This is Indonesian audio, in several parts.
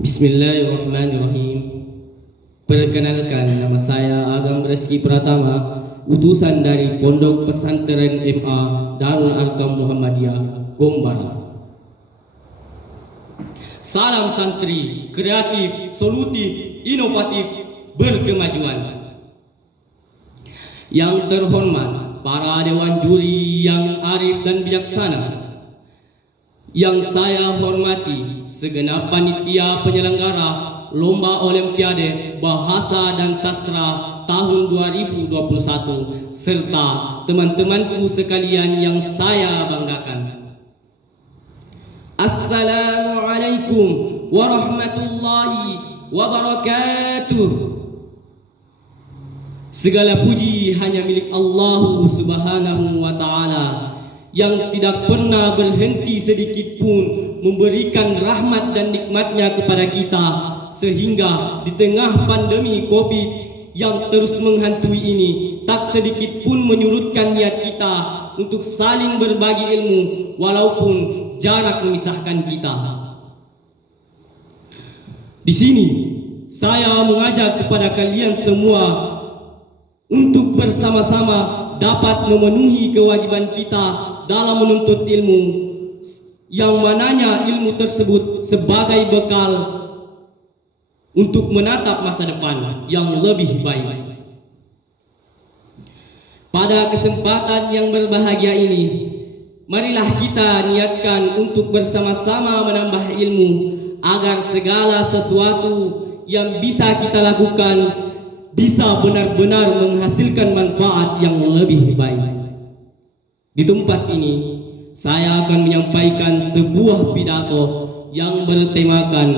Bismillahirrahmanirrahim. Perkenalkan, nama saya Agam Reski Pratama, utusan dari Pondok Pesantren MA Darul Arkam Muhammadiyah, Gombara. Salam santri, kreatif, solutif, inovatif, berkemajuan. Yang terhormat, para dewan juri yang arif dan bijaksana, yang saya hormati segenap panitia penyelenggara Lomba Olimpiade Bahasa dan Sastra tahun 2021 serta teman-temanku sekalian yang saya banggakan. Assalamualaikum warahmatullahi wabarakatuh. Segala puji hanya milik Allah Subhanahu wa ta'ala yang tidak pernah berhenti sedikit pun memberikan rahmat dan nikmatnya kepada kita, sehingga di tengah pandemi COVID yang terus menghantui ini tak sedikit pun menyurutkan niat kita untuk saling berbagi ilmu walaupun jarak memisahkan kita. Di sini saya mengajak kepada kalian semua untuk bersama-sama dapat memenuhi kewajiban kita dalam menuntut ilmu, yang mananya ilmu tersebut sebagai bekal untuk menatap masa depan yang lebih baik. Pada kesempatan yang berbahagia ini, marilah kita niatkan untuk bersama-sama menambah ilmu agar segala sesuatu yang bisa kita lakukan bisa benar-benar menghasilkan manfaat yang lebih baik. Di tempat ini, saya akan menyampaikan sebuah pidato yang bertemakan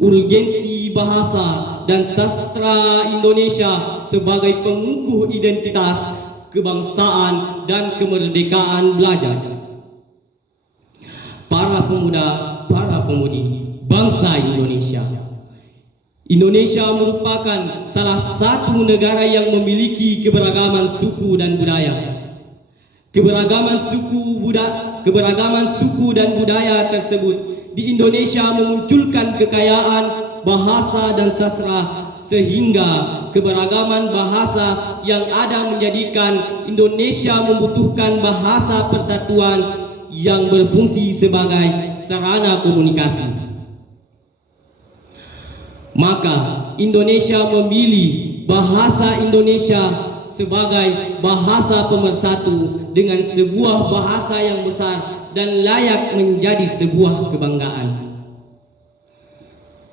urgensi bahasa dan sastra Indonesia sebagai pengukuh identitas, kebangsaan, dan kemerdekaan belajar. Para pemuda, para pemudi bangsa Indonesia. Indonesia merupakan salah satu negara yang memiliki keberagaman suku dan budaya. Keberagaman suku dan budaya tersebut di Indonesia memunculkan kekayaan bahasa dan sastra, sehingga keberagaman bahasa yang ada menjadikan Indonesia membutuhkan bahasa persatuan yang berfungsi sebagai sarana komunikasi. Maka Indonesia memilih bahasa Indonesia sebagai bahasa pemersatu dengan sebuah bahasa yang besar dan layak menjadi sebuah kebanggaan.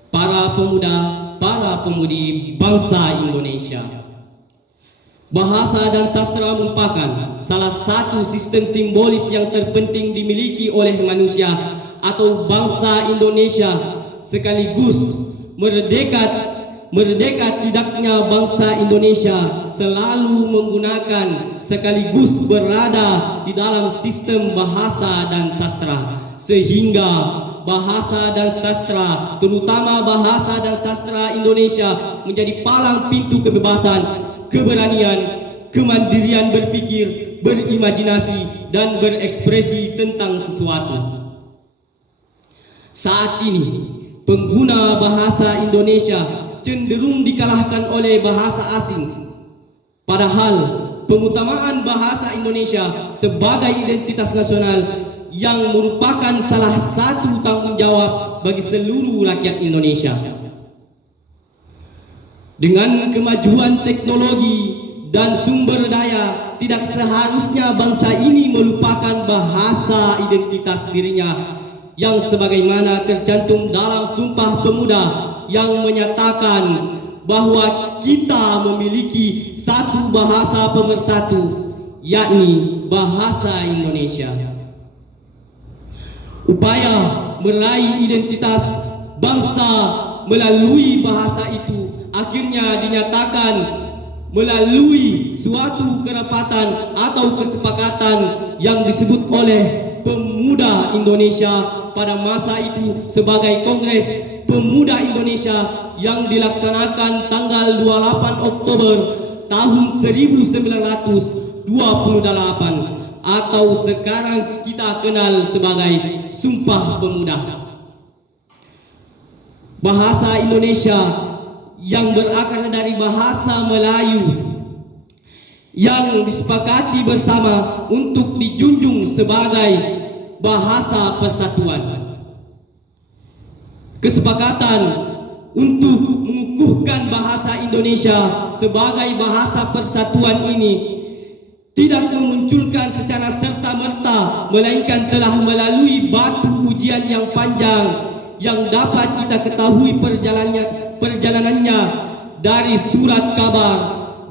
Para pemuda, para pemudi bangsa Indonesia, bahasa dan sastra merupakan salah satu sistem simbolis yang terpenting dimiliki oleh manusia atau bangsa Indonesia, sekaligus merdeka tidaknya bangsa Indonesia selalu menggunakan sekaligus berada di dalam sistem bahasa dan sastra, sehingga bahasa dan sastra, terutama bahasa dan sastra Indonesia, menjadi palang pintu kebebasan, keberanian, kemandirian berpikir, berimajinasi, dan berekspresi tentang sesuatu. Saat ini pengguna bahasa Indonesia cenderung dikalahkan oleh bahasa asing. Padahal pengutamaan bahasa Indonesia sebagai identitas nasional yang merupakan salah satu tanggung jawab bagi seluruh rakyat Indonesia. Dengan kemajuan teknologi dan sumber daya, tidak seharusnya bangsa ini melupakan bahasa identitas dirinya yang sebagaimana tercantum dalam Sumpah Pemuda yang menyatakan bahwa kita memiliki satu bahasa pemersatu, yakni bahasa Indonesia. Upaya meraih identitas bangsa melalui bahasa itu akhirnya dinyatakan melalui suatu kerapatan atau kesepakatan yang disebut oleh pemuda Indonesia pada masa itu sebagai Kongres Pemuda Indonesia yang dilaksanakan tanggal 28 Oktober tahun 1928 atau sekarang kita kenal sebagai Sumpah Pemuda. bahasa Indonesia yang berakar dari bahasa Melayu yang disepakati bersama untuk dijunjung sebagai bahasa persatuan. Kesepakatan untuk mengukuhkan bahasa Indonesia sebagai bahasa persatuan ini tidak memunculkan secara serta-merta, melainkan telah melalui batu ujian yang panjang yang dapat kita ketahui perjalanannya dari surat kabar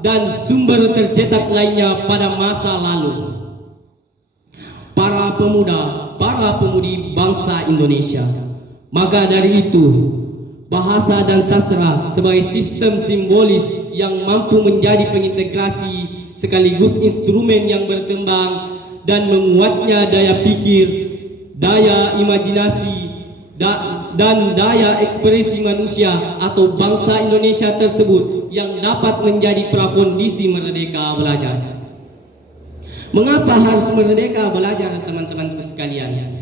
dan sumber tercetak lainnya pada masa lalu. Para pemuda, para pemudi bangsa Indonesia, maka dari itu bahasa dan sastra sebagai sistem simbolis yang mampu menjadi pengintegrasi sekaligus instrumen yang berkembang dan menguatnya daya pikir, daya imajinasi, dan daya ekspresi manusia atau bangsa Indonesia tersebut yang dapat menjadi prakondisi merdeka belajar. Mengapa harus merdeka belajar, teman-temanku sekalian?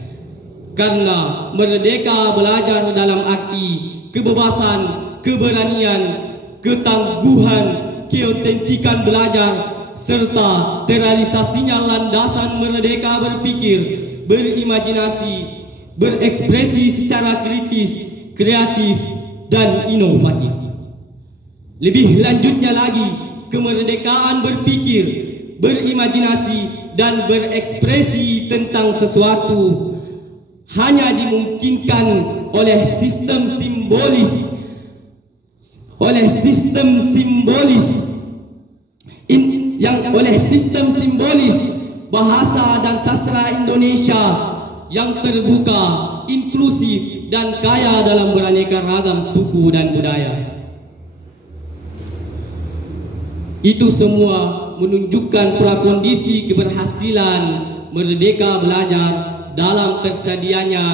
Karena merdeka belajar dalam arti kebebasan, keberanian, ketangguhan, keautentikan belajar, serta terrealisasinya landasan merdeka berpikir, berimajinasi, berekspresi secara kritis, kreatif, dan inovatif. Lebih lanjutnya lagi, kemerdekaan berpikir, berimajinasi, dan berekspresi tentang sesuatu hanya dimungkinkan oleh sistem simbolis bahasa dan sastra Indonesia yang terbuka, inklusif, dan kaya dalam beraneka ragam suku dan budaya. Itu semua menunjukkan prakondisi keberhasilan merdeka belajar dalam tersedianya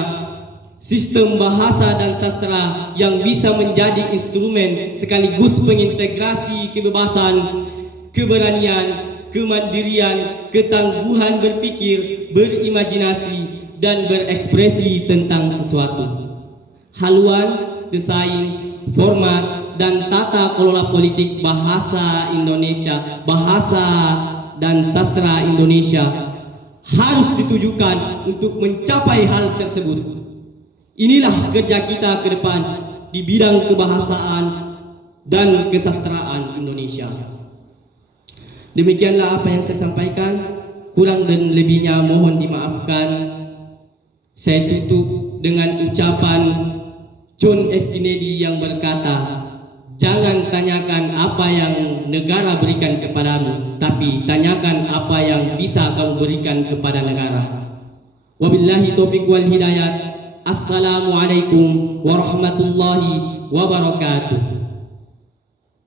sistem bahasa dan sastra yang bisa menjadi instrumen sekaligus pengintegrasi kebebasan, keberanian, kemandirian, ketangguhan berpikir, berimajinasi, dan berekspresi tentang sesuatu. Haluan, desain, format, dan tata kelola politik bahasa Indonesia, bahasa dan sastra Indonesia harus ditujukan untuk mencapai hal tersebut. Inilah kerja kita ke depan di bidang kebahasaan dan kesastraan Indonesia. Demikianlah apa yang saya sampaikan. Kurang dan lebihnya mohon dimaafkan. Saya tutup dengan ucapan John F. Kennedy yang berkata, jangan tanyakan apa yang negara berikan kepadamu, tapi tanyakan apa yang bisa kamu berikan kepada negara. Wabillahi taufiq wal hidayat. Assalamualaikum warahmatullahi wabarakatuh.